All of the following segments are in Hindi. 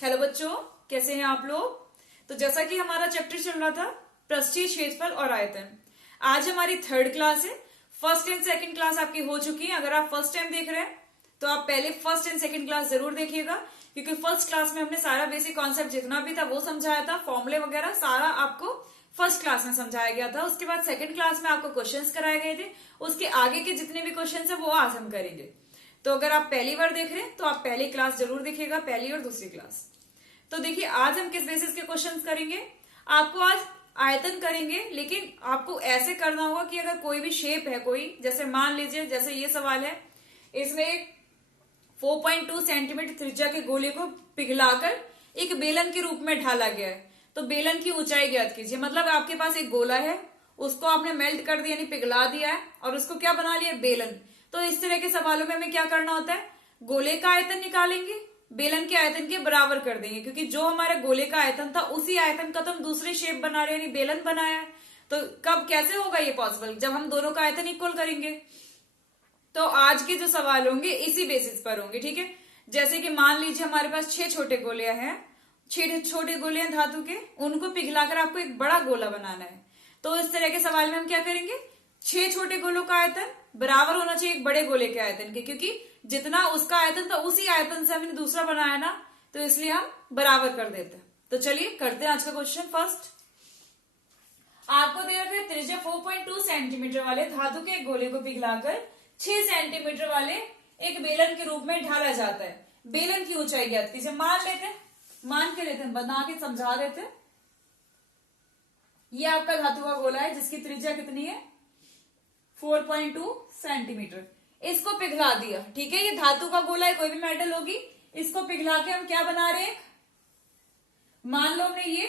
हेलो बच्चों, कैसे हैं आप लोग। तो जैसा कि हमारा चैप्टर चल रहा था पृष्ठीय क्षेत्रफल और आयतन, आज हमारी थर्ड क्लास है। फर्स्ट एंड सेकंड क्लास आपकी हो चुकी है। अगर आप फर्स्ट टाइम देख रहे हैं तो आप पहले फर्स्ट एंड सेकंड क्लास जरूर देखिएगा, क्योंकि फर्स्ट क्लास में हमने सारा बेसिक कॉन्सेप्ट जितना भी था वो समझाया था, फॉर्मूले वगैरह सारा आपको फर्स्ट क्लास में समझाया गया था। उसके बाद सेकंड क्लास में आपको क्वेश्चंस कराए गए थे, उसके आगे के जितने भी क्वेश्चंस है वो आज हम करेंगे। तो अगर आप पहली बार देख रहे हैं तो आप पहली क्लास जरूर देखिएगा, पहली और दूसरी क्लास। तो देखिए आज हम किस बेसिस के क्वेश्चंस करेंगे। आपको आज आयतन करेंगे, लेकिन आपको ऐसे करना होगा कि अगर कोई भी शेप है, कोई जैसे मान लीजिए जैसे ये सवाल है, इसमें एक 4.2 सेंटीमीटर त्रिज्या के गोले को पिघलाकर एक बेलन के रूप में ढाला गया है। तो बेलन की ऊंचाई ज्ञात कीजिए। मतलब आपके पास एक गोला है, उसको आपने मेल्ट कर दिया, यानी पिघला दिया है, और उसको क्या बना लिया, बेलन। तो इस तरह के सवालों में हमें क्या करना होता है, गोले का आयतन निकालेंगे, बेलन के आयतन के बराबर कर देंगे, क्योंकि जो हमारे गोले का आयतन था उसी आयतन का तो हम दूसरे शेप बना रहे हैं, यानी बेलन बनाया है। तो कब कैसे होगा ये पॉसिबल, जब हम दोनों का आयतन इक्वल करेंगे। तो आज के जो सवाल होंगे इसी बेसिस पर होंगे, ठीक है। जैसे कि मान लीजिए हमारे पास 6 छोटे गोले हैं, 6 छोटे गोले हैं धातु के, उनको पिघलाकर आपको एक बड़ा गोला बनाना है। तो इस तरह के सवाल में हम क्या करेंगे, 6 छोटे गोलों का आयतन बराबर होना चाहिए एक बड़े गोले के आयतन के, क्योंकि जितना उसका आयतन था उसी आयतन से हमने दूसरा बनाया ना, तो इसलिए हम बराबर कर देते हैं। तो चलिए करते हैं आज का क्वेश्चन। फर्स्ट आपको दे रखा है त्रिज्या 4.2 सेंटीमीटर वाले धातु के एक गोले को पिघलाकर 6 सेंटीमीटर वाले एक बेलन के रूप में ढाला जाता है। बेलन की ऊंचाई ज्ञात कीजिए। मान के लेते हैं, बना के समझा देते हैं। ये आपका धातु का गोला है जिसकी त्रिज्या कितनी है, 4.2 सेंटीमीटर। इसको पिघला दिया, ठीक है। ये धातु का गोला है, कोई भी मेटल होगी, इसको पिघला के हम क्या बना रहे हैं, मान लो हमने ये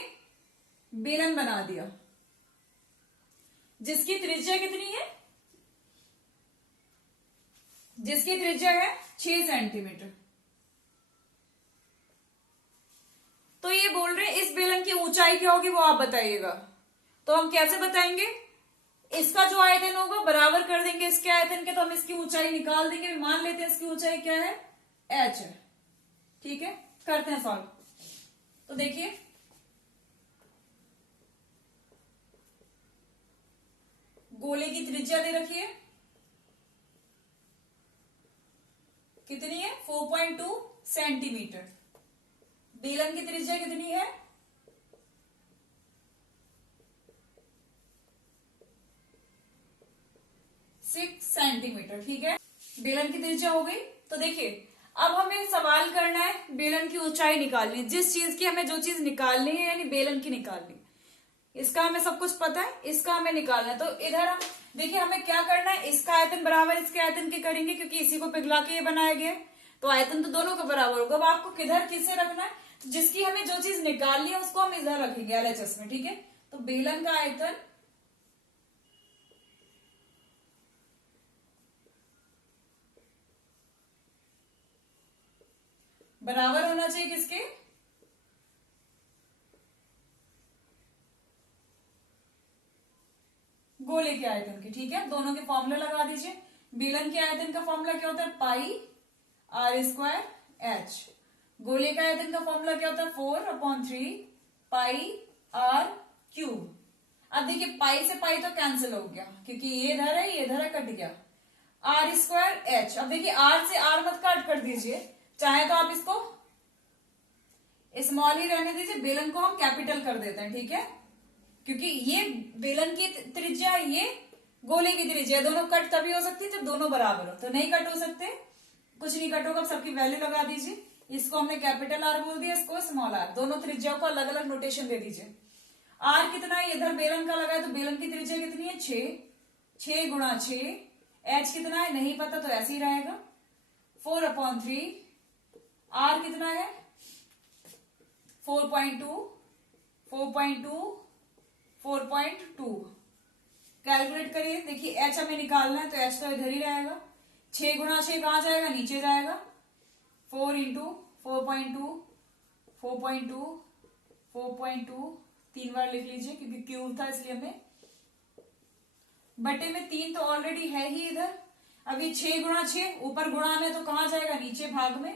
बेलन बना दिया जिसकी त्रिज्या कितनी है, जिसकी त्रिज्या है 6 सेंटीमीटर। तो ये बोल रहे हैं इस बेलन की ऊंचाई क्या होगी वो आप बताइएगा। तो हम कैसे बताएंगे, इसका जो आयतन होगा बराबर कर देंगे इसके आयतन के, तो हम इसकी ऊंचाई निकाल देंगे। मान लेते हैं इसकी ऊंचाई क्या है, h है, ठीक है। करते हैं सॉल्व। तो देखिए गोले की त्रिज्या दे रखी है, कितनी है, 4.2 सेंटीमीटर। बेलन की त्रिज्या कितनी है, 6 सेंटीमीटर, ठीक है। बेलन की त्रिज्या हो गई। तो देखिए अब हमें सवाल करना है बेलन की ऊंचाई निकालनी, जिस चीज की हमें जो चीज निकालनी है, यानी बेलन की निकालनी। इसका हमें सब कुछ पता है, इसका हमें निकालना है। तो इधर हम देखिए हमें क्या करना है, इसका आयतन बराबर इसके आयतन के करेंगे, क्योंकि इसी को पिघला के ये बनाया गया है, तो आयतन तो दोनों का बराबर होगा। अब आपको किधर किससे रखना है, तो जिसकी हमें जो चीज निकालनी है उसको हम इधर रखेंगे LHS में, ठीक है। तो बेलन का आयतन बराबर होना चाहिए किसके, गोले के आयतन के, ठीक है। दोनों के फॉर्मूला लगा दीजिए। बेलन के आयतन का फॉर्मूला क्या होता है, पाई r² h। गोले का आयतन का फॉर्मूला क्या होता है, 4/3 पाई r³। अब देखिए पाई से पाई तो कैंसिल हो गया, क्योंकि ये इधर है ये इधर है, कट गया। r² h। अब देखिए r से r मत काट कर दीजिए, चाहे तो आप इसको स्मॉल ही रहने दीजिए, बेलन को हम कैपिटल कर देते हैं, ठीक है। क्योंकि ये बेलन की त्रिज्या, ये गोले की त्रिज्या, दोनों कट तभी हो सकती है जब दोनों बराबर हो। तो नहीं कट हो सकते, कुछ नहीं कट होगा, सबकी वैल्यू लगा दीजिए। इसको हमने कैपिटल R बोल दिया, इसको स्मॉल r। दोनों त्रिज्याओं को अलग अलग नोटेशन दे दीजिए। R कितना है, इधर बेलन का लगा है, तो बेलन की त्रिज्या कितनी है, 6 गुणा 6। h कितना है नहीं पता, तो ऐसे ही रहेगा 4/3। R कितना है 4.2 कैलकुलेट करिए। देखिए h हमें निकालना है, तो h तो इधर ही रहेगा। 6 गुणा 6 कहां जाएगा, नीचे जाएगा। 4 इंटू 4.2 3 बार लिख लीजिए, क्योंकि क्यूब था इसलिए हमें। बटे में 3 तो ऑलरेडी है ही इधर। अभी 6 गुणा 6 ऊपर गुणा में, तो कहां जाएगा, नीचे भाग में,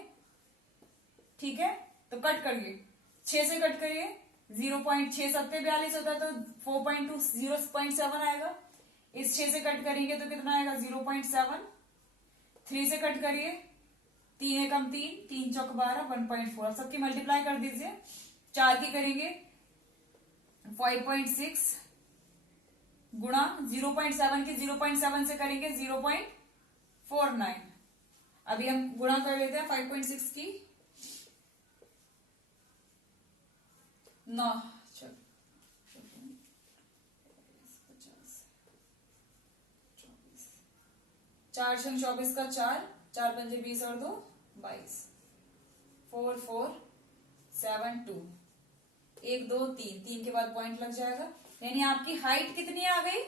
ठीक है। तो कट करिए, 6 से कट करिए, 0.6 होता है तो 4.2 0.7 आएगा। इस 6 से कट करेंगे तो कितना आएगा 0.7। 3 से कट करिए, 3 एकम 3, 3 चौक 12, 1.4। सबकी मल्टीप्लाई कर दीजिए। 4 की करेंगे 5.6 गुणा 0.7 की 0.7 से करेंगे 0.49। अभी हम गुणा कर लेते हैं 5.6 की 9 4 छंग 24 का 4, 4 पंजे 20 और 2 22, 4 4 7 2, 1 2 3, 3 के बाद पॉइंट लग जाएगा। यानी आपकी हाइट कितनी आ गई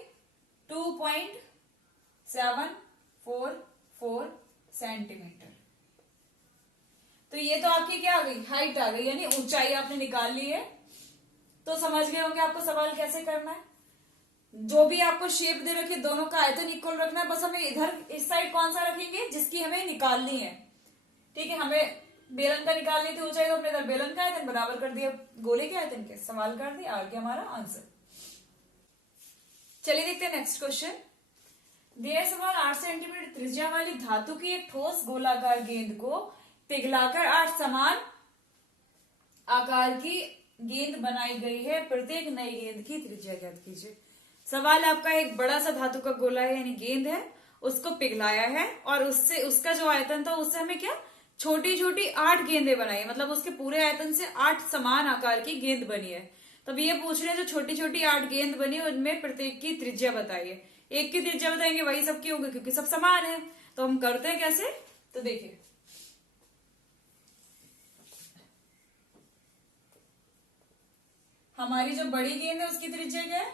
2.744 सेंटीमीटर। तो ये तो आपकी क्या आ गई, हाइट आ गई, यानी ऊंचाई आपने निकाल ली है। तो समझ गए होंगे आपको सवाल कैसे करना है। जो भी आपको शेप दे रखी दोनों का आयतन इक्वल रखना है, बस हमें इधर इस साइड कौन सा रखेंगे जिसकी हमें निकालनी है। ठीक है, हमें बेलन का निकालनी थी ऊंचाई, तो अपने इधर बेलन का आयतन बराबर कर दिया गोले के आयतन के, सवाल कर दिया, आ गया हमारा आंसर। चलिए देखते हैं नेक्स्ट क्वेश्चन। दिया सवाल 8 सेंटीमीटर त्रिज्या वाली धातु की एक ठोस गोलाकार गेंद को पिघलाकर 8 समान आकार की गेंद बनाई गई है, प्रत्येक नई गेंद की त्रिज्या ज्ञात कीजिए। सवाल आपका एक बड़ा सा धातु का गोला है यानी गेंद है, उसको पिघलाया है और उससे उसका जो आयतन था उससे हमें क्या छोटी छोटी 8 गेंदें बनाई है, मतलब उसके पूरे आयतन से 8 समान आकार की गेंद बनी है। तब ये पूछ रहे हैं जो छोटी छोटी 8 गेंद बनी उनमें प्रत्येक की त्रिज्या बताइए। एक की त्रिज्या बताएंगे वही सबकी होगी क्योंकि सब समान है। तो हम करते हैं कैसे, तो देखिए हमारी जो बड़ी गेंद है उसकी त्रिज्या क्या है,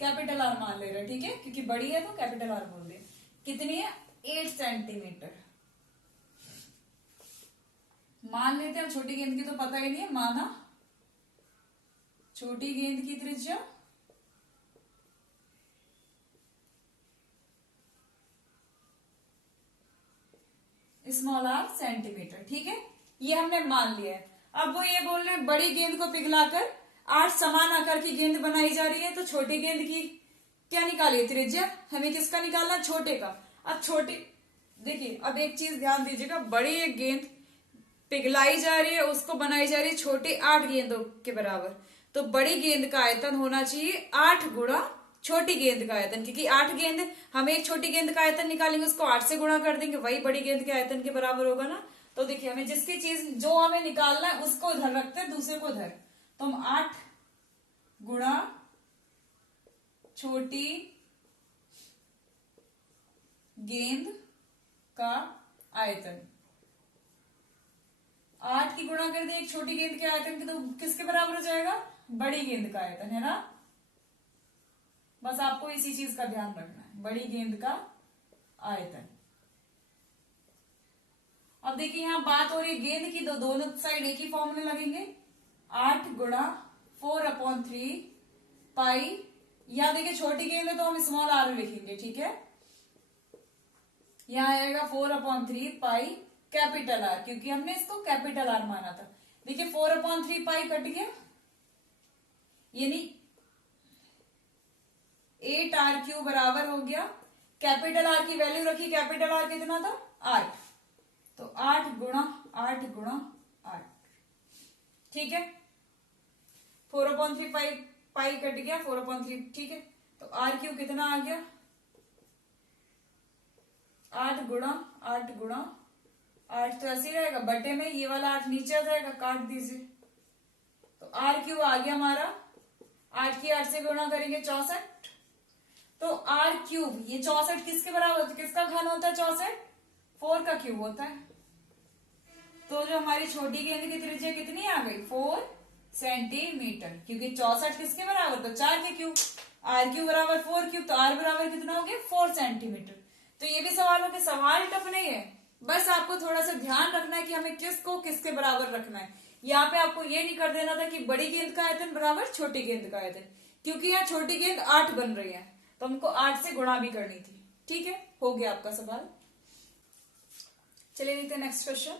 कैपिटल आर मान ले रहे, ठीक है, क्योंकि बड़ी है तो कैपिटल आर बोल दे। कितनी है 8 सेंटीमीटर मान लेते हैं। छोटी गेंद की तो पता ही नहीं है, माना छोटी गेंद की त्रिज्या स्मॉल आर सेंटीमीटर, ठीक है, ये हमने मान लिया है। अब वो ये बोल रहे हैं बड़ी गेंद को पिघलाकर 8 समान आकार की गेंद बनाई जा रही है, तो छोटी गेंद की क्या निकालिए त्रिज्या, हमें किसका निकालना, छोटे का। अब छोटी देखिए, अब एक चीज ध्यान दीजिएगा, बड़ी एक गेंद पिघलाई जा रही है, उसको बनाई जा रही है छोटी 8 गेंदों के बराबर, तो बड़ी गेंद का आयतन होना चाहिए 8 गुणा छोटी गेंद का आयतन, क्योंकि 8 गेंद हम एक छोटी गेंद का आयतन निकालेंगे उसको 8 से गुणा कर देंगे, वही बड़ी गेंद के आयतन के बराबर होगा ना। तो देखिए हमें जिसकी चीज जो हमें निकालना है उसको इधर रखते हैं, दूसरे को इधर, तो हम 8 गुणा छोटी गेंद का आयतन, 8 की गुणा कर दे एक छोटी गेंद के आयतन की, तो किसके बराबर हो जाएगा, बड़ी गेंद का आयतन, है ना। बस आपको इसी चीज का ध्यान रखना है, बड़ी गेंद का आयतन। अब देखिए यहां बात हो रही है गेंद की, तो दोनों साइड एक ही फॉर्म में लगेंगे, 8 गुणा 4/3 पाई, यहां देखिए छोटी गेंद है तो हम स्मॉल आर लिखेंगे, ठीक है, यहां आएगा 4/3 पाई कैपिटल आर, क्योंकि हमने इसको कैपिटल आर माना था। देखिए 4/3 पाई कट गया, यानी 8r³ बराबर हो गया, कैपिटल आर की वैल्यू रखी, कैपिटल आर कितना था 8, तो 8 गुणा 8 गुणा 8, ठीक है, 4/3 पाई कट गया, 4/3, ठीक है, तो r³ कितना आ गया 8 गुणा 8 गुणा 8, तो ऐसे ही रहेगा, बटे में ये वाला 8 नीचे आ जाएगा, काट दीजिए, तो r³ आ गया हमारा, 8 की 8 से गुणा करेंगे 64, तो r³ ये 64 किसके बराबर होता है, किसका घन होता है 64, 4 का क्यूब होता है। तो जो हमारी छोटी गेंद की त्रिज्या कितनी आ गई 4 सेंटीमीटर, क्योंकि 64 किसके बराबर, तो 4 के क्यूब, r³ बराबर 4³ तो r बराबर कितना हो गया 4 सेंटीमीटर। तो ये भी सवालों के सवाल टफ नहीं है, बस आपको थोड़ा सा ध्यान रखना है कि हमें किसको किसके बराबर रखना है। यहाँ पे आपको ये नहीं कर देना था कि बड़ी गेंद का आयतन बराबर छोटी गेंद का आयतन, क्योंकि यहाँ छोटी गेंद 8 बन रही है, तो हमको 8 से गुणा भी करनी थी। ठीक है, हो गया आपका सवाल। चलिए देखते हैं नेक्स्ट क्वेश्चन।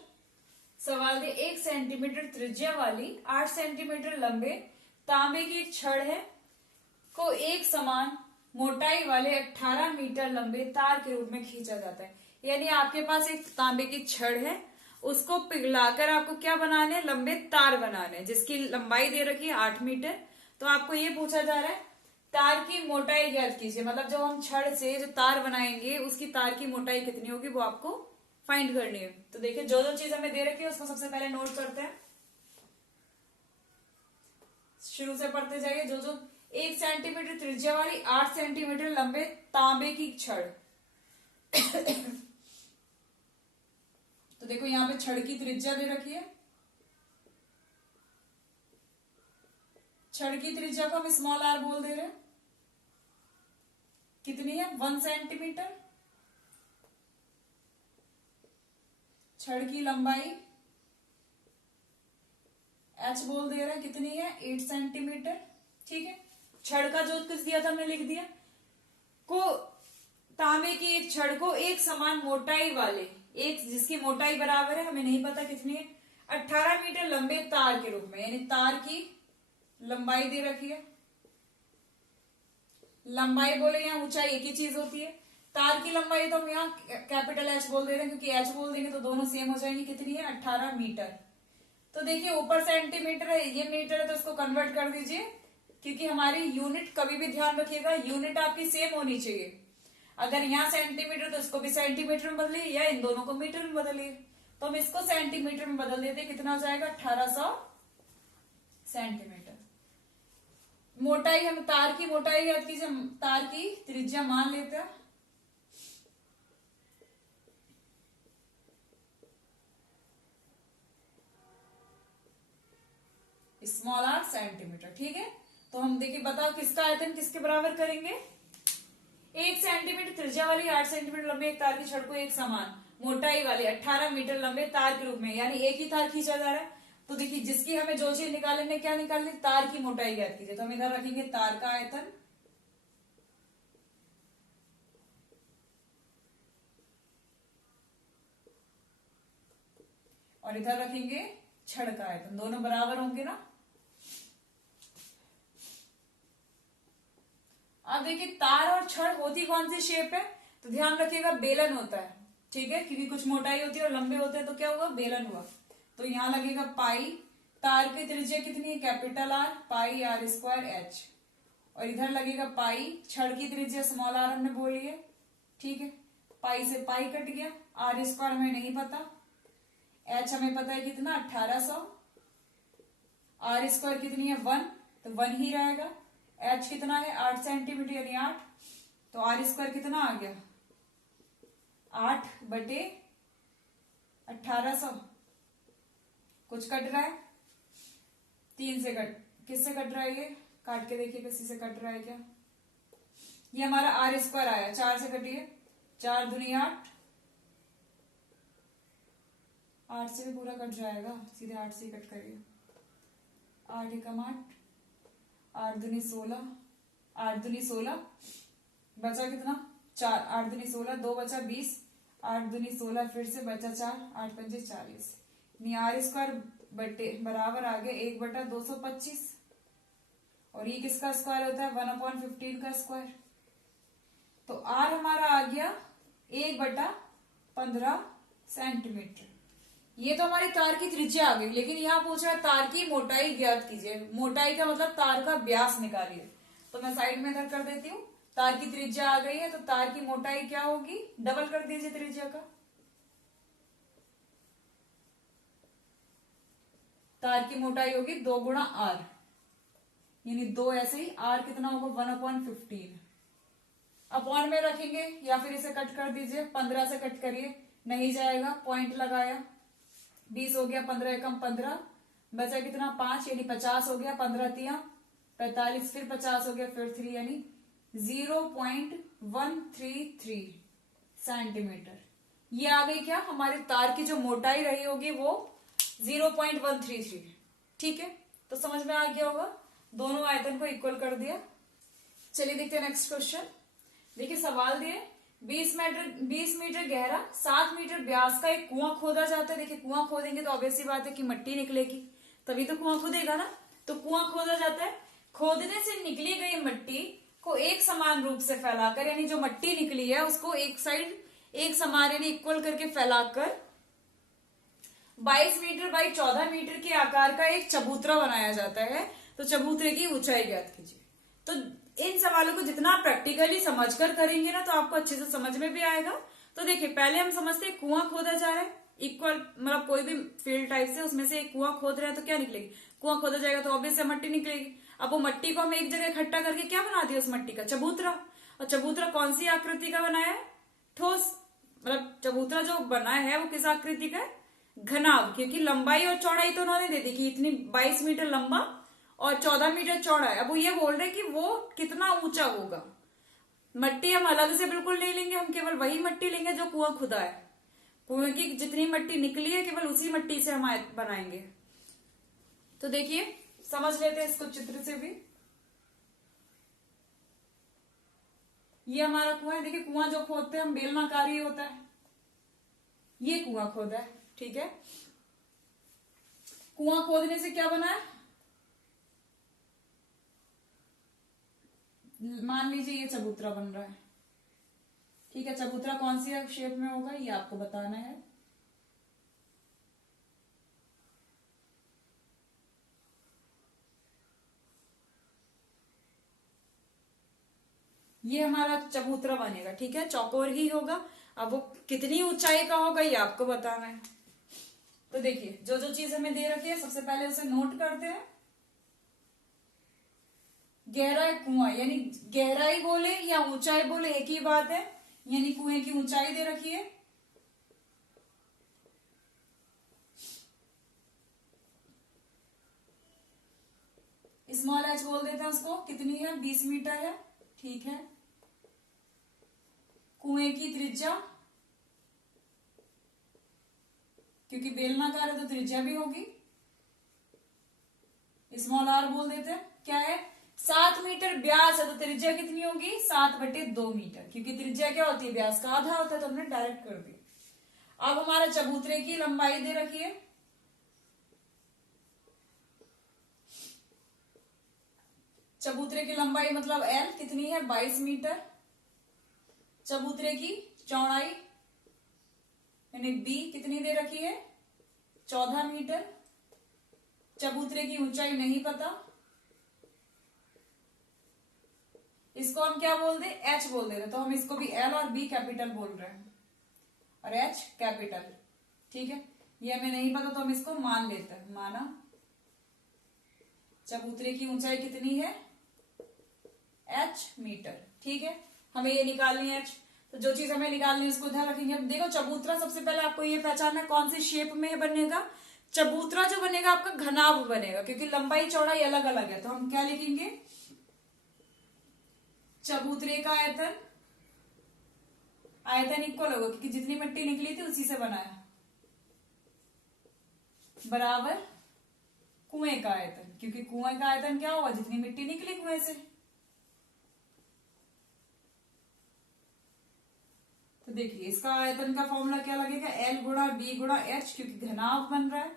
सवाल दे 1 सेंटीमीटर त्रिज्या वाली 8 सेंटीमीटर लंबे तांबे की एक छड़ है को एक समान मोटाई वाले 18 मीटर लंबे तार के रूप में खींचा जाता है। यानी आपके पास एक तांबे की छड़ है, उसको पिघलाकर आपको क्या बनाने हैं, लंबे तार बनाने हैं, जिसकी लंबाई दे रखी है 8 मीटर। तो आपको ये पूछा जा रहा है तार की मोटाई ज्ञात कीजिए, मतलब जो हम छड़ से जो तार बनाएंगे उसकी तार की मोटाई कितनी होगी वो आपको फाइंड करनी है। तो देखिए जो जो चीज हमें दे रखी है उसको सबसे पहले नोट करते हैं, शुरू से पढ़ते जाइए। जो जो 1 सेंटीमीटर त्रिज्या वाली 8 सेंटीमीटर लंबे तांबे की छड़ तो देखो यहाँ पे छड़ की त्रिज्या दे रखी है, छड़ की त्रिज्या को हम स्मॉल आर बोल दे रहे हैं, कितनी है 1 सेंटीमीटर। छड़ की लंबाई एच बोल दे रहा है, कितनी है 8 सेंटीमीटर। ठीक है, छड़ का जो कुछ दिया था हमने लिख दिया, को तांबे की एक छड़ को एक समान मोटाई वाले, एक जिसकी मोटाई बराबर है, हमें नहीं पता कितनी है, 18 मीटर लंबे तार के रूप में, यानी तार की लंबाई दे रखी है। लंबाई बोले यहाँ ऊंचाई एक ही चीज होती है, तार की लंबाई तो हम यहाँ कैपिटल एच बोल दे रहे हैं, क्योंकि एच बोल देंगे तो दोनों सेम हो जाएंगे। कितनी है 18 मीटर। तो देखिए ऊपर सेंटीमीटर है, ये मीटर है, तो इसको कन्वर्ट कर दीजिए, क्योंकि हमारी यूनिट कभी भी ध्यान रखिएगा यूनिट आपकी सेम होनी चाहिए। अगर यहाँ सेंटीमीटर तो इसको भी सेंटीमीटर में बदलिए, या इन दोनों को मीटर में बदलिए। तो हम इसको सेंटीमीटर में बदल देते, कितना हो जाएगा 1800 सेंटीमीटर। मोटाई हम तार की मोटाई याद कीजिए, तार की त्रिज्या मान लेते हैं, स्मॉल आर सेंटीमीटर। ठीक है, तो हम देखिए बताओ किसका आयतन किसके बराबर करेंगे। 1 सेंटीमीटर त्रिज्या वाली 8 सेंटीमीटर लंबे एक तार की छड़ को एक समान मोटाई वाले 18 मीटर लंबे तार के रूप में, यानी एक ही तार खींचा जा रहा है। तो देखिए जिसकी हमें जो चीज निकालने, क्या निकालनी, तार की मोटाई ज्ञात कीजिए। तो हम इधर रखेंगे तार का आयतन, और इधर रखेंगे छड़ का आयतन, दोनों बराबर होंगे ना। अब देखिए तार और छड़ होती कौन सी शेप है, तो ध्यान रखिएगा बेलन होता है। ठीक है, क्योंकि कुछ मोटाई होती है और लंबे होते हैं, तो क्या हुआ बेलन हुआ। तो यहां लगेगा पाई, तार की त्रिज्या कितनी है capital R, pi R square H, और इधर लगेगा पाई, छड़ की त्रिज्या स्मॉल आर हमने बोली है। ठीक है, पाई से पाई कट गया, आर स्क्वायर हमें नहीं पता, एच हमें पता है कितना 1800, आर स्क्वायर कितनी है 1, तो 1 ही रहेगा। एच कितना है 8 सेंटीमीटर यानी 8, तो आर स्क्वायर कितना आ गया 8 बटे 1800। कुछ कट रहा है 3 से कट, किससे कट रहा है, ये काट के देखिए किसी से कट रहा है क्या। ये हमारा आर स्क्वायर आया, 4 से कटिए, 4 दूनी 8, 8 से भी पूरा कट जाएगा, सीधे 8 से ही कट करिए, 8 एकम 8, 8 दूनी 16, 8 दूनी 16, बचा कितना 4, 8 दूनी 16, 2 बचा 20, 8 दूनी 16, फिर से बचा 4, 8 पंजे 40, आर स्क्वायर बटे बराबर आ गया 1 बटा 225, और ये किसका स्क्वायर होता है 1/15 का स्क्वायर। तो आर हमारा आ गया 1 बटा 15 सेंटीमीटर। ये तो हमारी तार की त्रिज्या आ गई, लेकिन यहाँ पूछ रहा है तार की मोटाई ज्ञात कीजिए। मोटाई का मतलब तार का व्यास निकालिए, तो मैं साइड में इधर कर देती हूँ। तार की त्रिज्या आ गई है, तो तार की मोटाई क्या होगी, डबल कर दीजिए त्रिज्या का, तार की मोटाई होगी 2 गुणा आर, यानी 2, ऐसे ही आर कितना होगा 1/15, अपॉन में रखेंगे या फिर इसे कट कर दीजिए, 15 से कट करिए, नहीं जाएगा, पॉइंट लगाया, 20 हो गया, 15 एकम 15, बचा कितना 5, यानी 50 हो गया, 15 तिया 45, फिर 50 हो गया, फिर 3, यानी 0.133 सेंटीमीटर। ये आ गई क्या हमारी तार की जो मोटाई रही होगी वो 0.133। ठीक है, तो समझ में आ गया होगा, दोनों आयतन को इक्वल कर दिया। चलिए देखते हैं नेक्स्ट क्वेश्चन। देखिए सवाल दिए 20 मीटर गहरा 7 मीटर व्यास का एक कुआं खोदा जाता है। देखिए कुआं खोदेंगे तो ऑब्वियस सी बात है कि मिट्टी निकलेगी, तभी तो कुआं खोदेगा ना। तो कुआं खोदा जाता है, खोदने से निकली गई मिट्टी को एक समान रूप से फैलाकर, यानी जो मिट्टी निकली है उसको एक साइड एक समान यानी इक्वल करके फैलाकर 22 मीटर बाई 14 मीटर के आकार का एक चबूतरा बनाया जाता है। तो चबूतरे की ऊंचाई ज्ञात कीजिए। तो इन सवालों को जितना आप प्रैक्टिकली समझकर करेंगे ना तो आपको अच्छे से समझ में भी आएगा। तो देखिए पहले हम समझते हैं कुआं खोदा जा रहा है, इक्वल मतलब कोई भी फील्ड टाइप से उसमें से एक कुआं खोद रहे हैं तो क्या निकलेगी, कुआं खोदा जाएगा तो ऑब्वियस से मट्टी निकलेगी। अब वो मट्टी को हम एक जगह इकट्ठा करके क्या बना दिया उस मट्टी का, चबूतरा। और चबूतरा कौन सी आकृति का बनाया है, ठोस। मतलब चबूतरा जो बना है वो किस आकृति का है, घनाभ, क्योंकि लंबाई और चौड़ाई तो उन्होंने दे दी कि इतनी 22 मीटर लंबा और 14 मीटर चौड़ा है। अब वो ये बोल रहे हैं कि वो कितना ऊंचा होगा। मट्टी हम अलग से बिल्कुल नहीं लेंगे, हम केवल वही मट्टी लेंगे जो कुआं खुदा है। कुएं की जितनी मट्टी निकली है केवल उसी मट्टी से हम बनाएंगे। तो देखिए समझ लेते हैं इसको चित्र से भी। ये हमारा कुआं है। देखिए कुआं जो खोदते हैं हम बेलनाकार ही होता है, ये कुआं खोदा है, ठीक है। कुआं खोदने से क्या बना है, मान लीजिए ये चबूतरा बन रहा है, ठीक है। चबूतरा कौन सी शेप में होगा ये आपको बताना है। ये हमारा चबूतरा बनेगा, ठीक है, चौकोर ही होगा। अब वो कितनी ऊंचाई का होगा ये आपको बताना है। तो देखिए जो जो चीज हमें दे रखी है सबसे पहले उसे नोट करते हैं। गहरा कुआं, यानी गहराई बोले या ऊंचाई बोले एक ही बात है, यानी कुएं की ऊंचाई दे रखी है। स्मॉल एच बोल देते हैं उसको, कितनी है 20 मीटर है, ठीक है। कुएं की त्रिज्या, क्योंकि बेलनाकार है तो त्रिज्या भी होगी, स्मॉल आर बोल देते हैं। क्या है 7 मीटर व्यास है तो त्रिज्या कितनी होगी 7/2 मीटर, क्योंकि त्रिज्या क्या होती है व्यास का आधा होता है, तो हमने डायरेक्ट कर दिया। अब हमारा चबूतरे की लंबाई दे रखी है, चबूतरे की लंबाई मतलब एल कितनी है 22 मीटर। चबूतरे की चौड़ाई यानी बी कितनी दे रखी है 14 मीटर। चबूतरे की ऊंचाई नहीं पता, इसको हम क्या बोल दे एच बोल दे रहे, तो हम इसको भी एल और बी कैपिटल बोल रहे हैं और एच कैपिटल, ठीक है। ये हमें नहीं पता तो हम इसको मान लेते हैं, माना। चबूतरे की ऊंचाई कितनी है एच मीटर, ठीक है। हमें ये निकालनी है एच, तो जो चीज हमें निकालनी है उसको ध्यान रखेंगे। अब देखो चबूतरा सबसे पहले आपको ये पहचानना है कौन सी शेप में बनेगा। चबूतरा जो बनेगा आपका घनाभ बनेगा, क्योंकि लंबाई चौड़ाई अलग अलग है, तो हम क्या लिखेंगे चबूतरे का आयतन, आयतन इक्वल होगा क्योंकि जितनी मिट्टी निकली थी उसी से बना है, बराबर कुएं का आयतन, क्योंकि कुएं का आयतन क्या होगा जितनी मिट्टी निकली कुएं से। तो देखिए इसका आयतन का फॉर्मूला क्या लगेगा एल गुणा बी गुणा एच, क्योंकि घनाभ बन रहा है,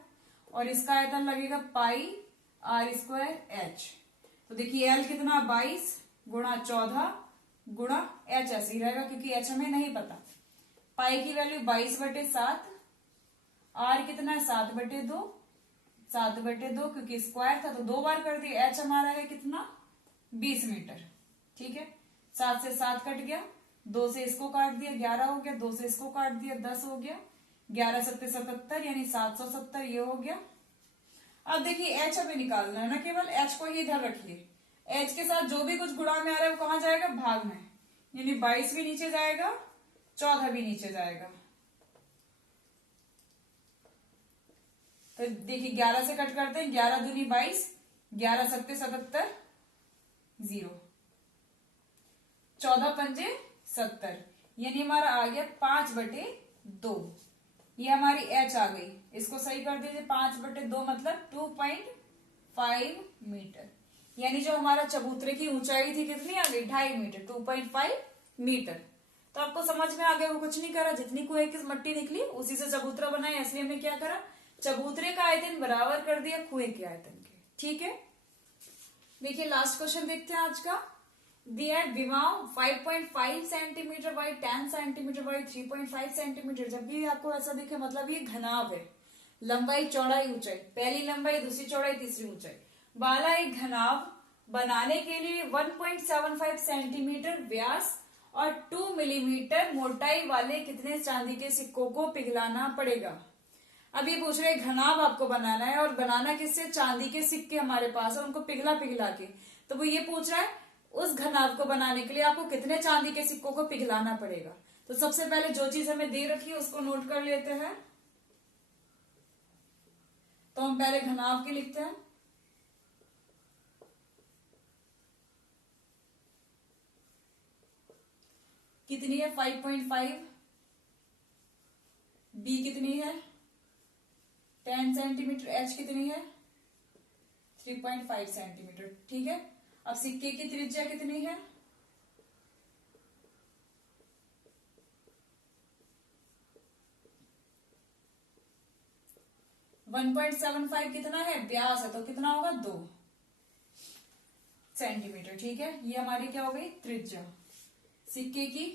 और इसका आयतन लगेगा पाई आर स्क्वायर एच। तो देखिए एल कितना 22 गुणा 14 गुणा एच ऐसे ही रहेगा क्योंकि एच हमें नहीं पता। पाई की वैल्यू 22/7, आर कितना है 7/2, 7/2 क्योंकि स्क्वायर था तो 2 बार कर दिया। एच हमारा है कितना 20 मीटर, ठीक है। 7 से 7 कट गया, 2 से इसको काट दिया 11 हो गया, 2 से इसको काट दिया 10 हो गया, 11 7 77 यानी 770 ये हो गया। अब देखिए एच हमें निकालना है ना, केवल एच को ही इधर रखिए। एच के साथ जो भी कुछ गुणा में आ रहा है वो कहां जाएगा भाग में, यानी 22 भी नीचे जाएगा 14 भी नीचे जाएगा। तो देखिए 11 से कट करते हैं, 11 दूनी 22, 11 7 77 0, 14 पंजे 70, यानी हमारा आ गया 5/2। ये हमारी एच आ गई, इसको सही कर दीजिए 5/2 मतलब 2.5 मीटर, यानी जो हमारा चबूतरे की ऊंचाई थी कितनी आ गई 2.5 मीटर, 2.5 मीटर। तो आपको समझ में आ गया, वो कुछ नहीं करा, जितनी कुएं की मट्टी निकली उसी से चबूतरा बनाया, इसलिए हमने क्या करा, चबूतरे का आयतन बराबर कर दिया कुएं के आयतन के। ठीक है, देखिए लास्ट क्वेश्चन देखते हैं आज का। दिया विमाव 5.5 centimetre by 10 centimetre by 3.5 centimetre. जब भी आपको ऐसा दिखे मतलब ये घनाव है, लंबाई चौड़ाई ऊंचाई, पहली लंबाई दूसरी चौड़ाई तीसरी ऊंचाई वाला एक घनाव बनाने के लिए 1.75 सेंटीमीटर व्यास और 2 मिलीमीटर मोटाई वाले कितने चांदी के सिक्कों को पिघलाना पड़ेगा। अब ये पूछ रहे घनाव आपको बनाना है, और बनाना किससे, चांदी के सिक्के हमारे पास है, उनको पिघला पिघला के। तो वो ये पूछ रहा है उस घनाव को बनाने के लिए आपको कितने चांदी के सिक्कों को पिघलाना पड़ेगा। तो सबसे पहले जो चीज हमें दे रखी है उसको नोट कर लेते हैं। तो हम पहले घनाव के लिखते हैं। कितनी है 5.5, बी कितनी है 10 सेंटीमीटर, एच कितनी है 3.5 सेंटीमीटर। ठीक है, अब सिक्के की त्रिज्या कितनी है 1.75 कितना है व्यास है, तो कितना होगा 2 सेंटीमीटर। ठीक है, ये हमारी क्या हो गई त्रिज्या। सिक्के की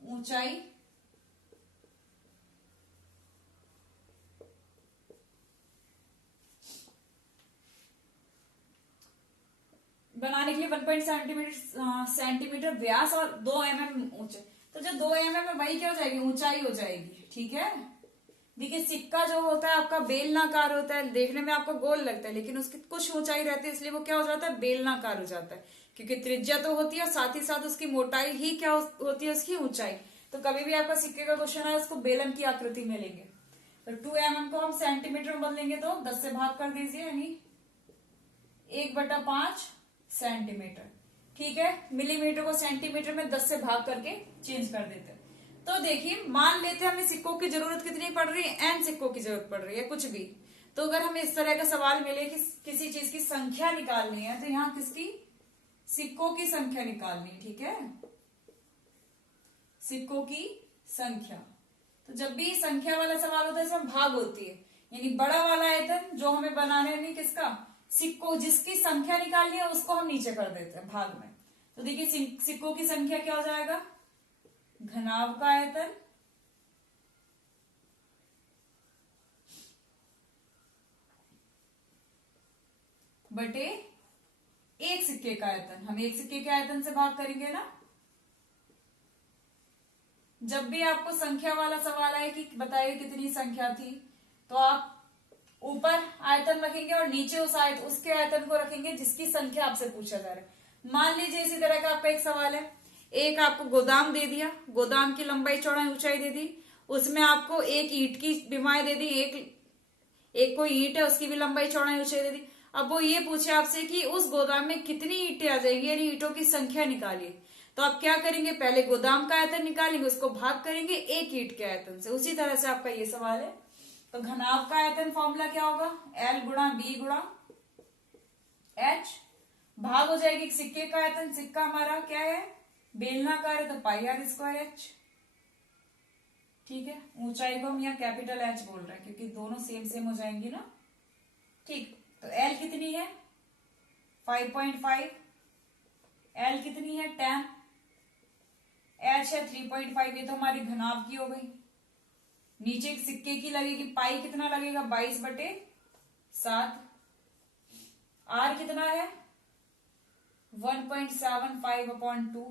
ऊंचाई बनाने के लिए 1 सेंटीमीटर व्यास और 2 mm ऊंचाई। तो जो 2 mm है वही क्या हो जाएगी, ऊंचाई हो जाएगी। ठीक है, देखिए सिक्का जो होता है आपका बेलनाकार होता है, देखने में आपको गोल लगता है लेकिन उसकी कुछ ऊंचाई रहती है, इसलिए वो क्या हो जाता है बेलनाकार हो जाता है, क्योंकि त्रिज्या तो होती है साथ ही साथ उसकी मोटाई ही क्या होती है उसकी ऊंचाई। तो कभी भी आपका सिक्के का क्वेश्चन आए उसको बेलन की आकृति में लेंगे। तो 2 mm को हम सेंटीमीटर में बदलेंगे तो 10 से भाग कर दीजिए, यानी 1/5 सेंटीमीटर। ठीक है, मिलीमीटर को सेंटीमीटर में 10 से भाग करके चेंज कर देते हैं। तो देखिए मान लेते हैं हमें सिक्कों की जरूरत कितनी पड़ रही है, n सिक्कों की जरूरत पड़ रही है कुछ भी। तो अगर हमें इस तरह का सवाल मिले कि किसी चीज की संख्या निकालनी है, तो यहाँ किसकी, सिक्कों की संख्या निकालनी। ठीक है, सिक्कों की संख्या। तो जब भी संख्या वाला सवाल होता है इसमें भाग होती है, यानी बड़ा वाला आयतन जो हमें बनाना है, नहीं किसका, सिक्कों, जिसकी संख्या निकालनी है उसको हम नीचे कर देते हैं भाग में। तो देखिए सिक्कों की संख्या क्या हो जाएगा, घनाव का आयतन बटे एक सिक्के का आयतन। हम एक सिक्के के आयतन से भाग करेंगे ना। जब भी आपको संख्या वाला सवाल आए कि बताइए कितनी संख्या थी, तो आप ऊपर आयतन रखेंगे और नीचे उसके आयतन को रखेंगे जिसकी संख्या आपसे पूछा जा रहा है। मान लीजिए इसी तरह का आपका एक सवाल है, एक आपको गोदाम दे दिया, गोदाम की लंबाई चौड़ाई ऊंचाई दे दी, उसमें आपको एक ईंट की बिमाई दे दी, एक कोई ईंट है उसकी भी लंबाई चौड़ाई ऊंचाई दे दी। अब वो ये पूछे आपसे कि उस गोदाम में कितनी ईंटें आ जाएंगी, यानी ईंटों की संख्या निकालिए। तो आप क्या करेंगे, पहले गोदाम का आयतन निकालेंगे, उसको भाग करेंगे एक ईंट के आयतन से। उसी तरह से आपका ये सवाल है। तो घनाव का आयतन फॉर्मूला क्या होगा, L गुणा B गुणा H, भाग हो जाएगी सिक्के का आयतन, सिक्का हमारा क्या है बेलनाकार है तो πr² H। ठीक है, ऊंचाई को हम यहाँ कैपिटल H बोल रहे हैं क्योंकि दोनों सेम सेम हो जाएंगी ना। ठीक, तो L कितनी है 5.5, L कितनी है 10, H है 3.5, ये तो हमारी घनाव की हो गई। नीचे एक सिक्के की लगेगी, पाई कितना लगेगा 22/7, R कितना है 1.75/2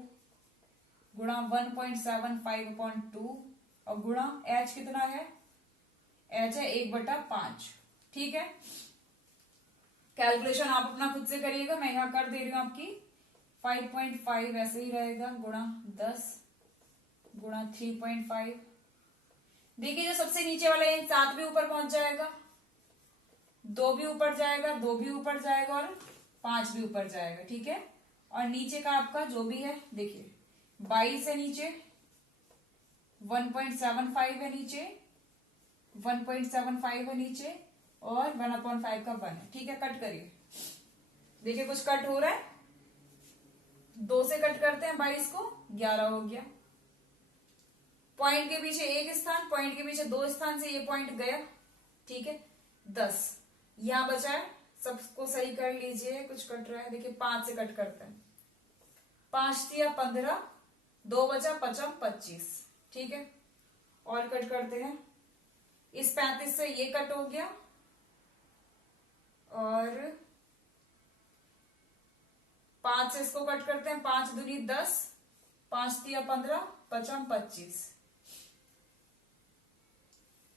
गुणा 1.75/2 और गुणा H कितना है, H है 1/5। ठीक है, कैलकुलेशन आप अपना खुद से करिएगा, मैं यहां कर दे रही हूं आपकी। 5.5 ऐसे ही रहेगा गुणा 10 गुणा 3.5। देखिए जो सबसे नीचे वाला है 7 भी ऊपर पहुंच जाएगा, 2 भी ऊपर जाएगा, 2 भी ऊपर जाएगा और 5 भी ऊपर जाएगा। ठीक है, और नीचे का आपका जो भी है देखिए 22 है नीचे, 1.75 है नीचे, 1.75 है नीचे और 1/5 का 1 है। ठीक है, कट करिए, देखिए कुछ कट हो रहा है, 2 से कट करते हैं 22 को, 11 हो गया। पॉइंट के पीछे 1 स्थान, पॉइंट के पीछे 2 स्थान से ये पॉइंट गया, ठीक है। 10 यहां बचा है, सबको सही कर लीजिए, कुछ कट रहा है, देखिए 5 से कट करते हैं। 5 दिया 15, 2 बचा 5 25, ठीक है। और कट करते हैं, इस 35 से ये कट हो गया, और 5 से इसको कट करते हैं, 5 दूनी 10, 5 दिया 15, 5 25,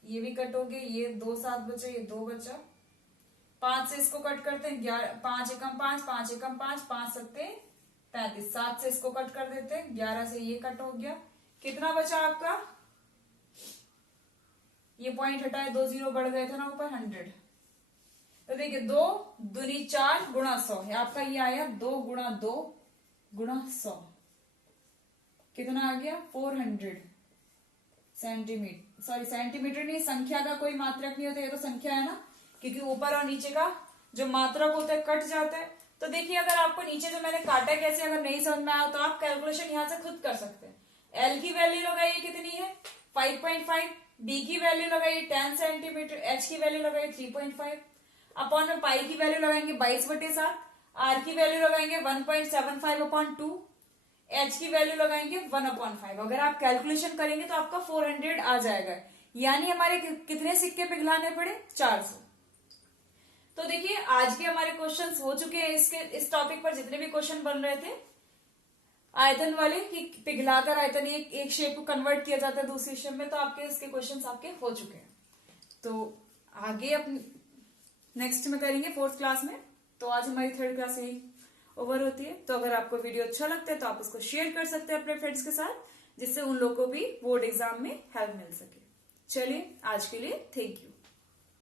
ये भी कट हो गए, ये 2 7 बचे, ये 2 बचा। 5 से इसको कट करते हैं, 5 एकम 5, 5 एकम 5, 5 सत्ते 35, 7 से इसको कट कर देते हैं, 11 से ये कट हो गया। कितना बचा आपका, ये पॉइंट हटाए, 2 0 बढ़ गए थे ना ऊपर, 100। तो देखिए 2 दूनी 4 गुणा 100, आपका ये आया 2 गुणा 2 गुणा 100, कितना आ गया 400 सेंटीमीटर। सॉरी सेंटीमीटर नहीं, संख्या का कोई मात्रक नहीं होता, ये तो संख्या है ना, क्योंकि ऊपर और नीचे का जो मात्रक होता है कट जाता है। तो देखिए अगर आपको नीचे जो मैंने काटा कैसे अगर नहीं समझ में आया तो आप कैलकुलेशन यहां से खुद कर सकते हैं। एल की वैल्यू लगाइए कितनी है 5.5, बी की वैल्यू लगाइए 10 सेंटीमीटर, एच की वैल्यू लगाइए 3.5, अपॉन में पाई की वैल्यू लगाएंगे 22/7, आर की वैल्यू लगाएंगे 1.75/2, एच की वैल्यू लगाएंगे 1/5। अगर आप कैलकुलेशन करेंगे तो आपका 400 आ जाएगा, यानी हमारे कितने सिक्के पिघलाने पड़े 400। तो देखिए आज के हमारे क्वेश्चंस हो चुके हैं, इसके इस टॉपिक पर जितने भी क्वेश्चन बन रहे थे आयतन वाले कि पिघलाकर आयतन एक शेप को कन्वर्ट किया जाता है दूसरी शेप में, तो आपके इसके क्वेश्चंस आपके हो चुके हैं। तो आगे अपने नेक्स्ट में करेंगे 4th क्लास में। तो आज हमारी 3rd क्लास यही ओवर होती है। तो अगर आपको वीडियो अच्छा लगता है तो आप उसको शेयर कर सकते हैं अपने फ्रेंड्स के साथ, जिससे उन लोगों को भी बोर्ड एग्जाम में हेल्प मिल सके। चलिए आज के लिए थैंक यू।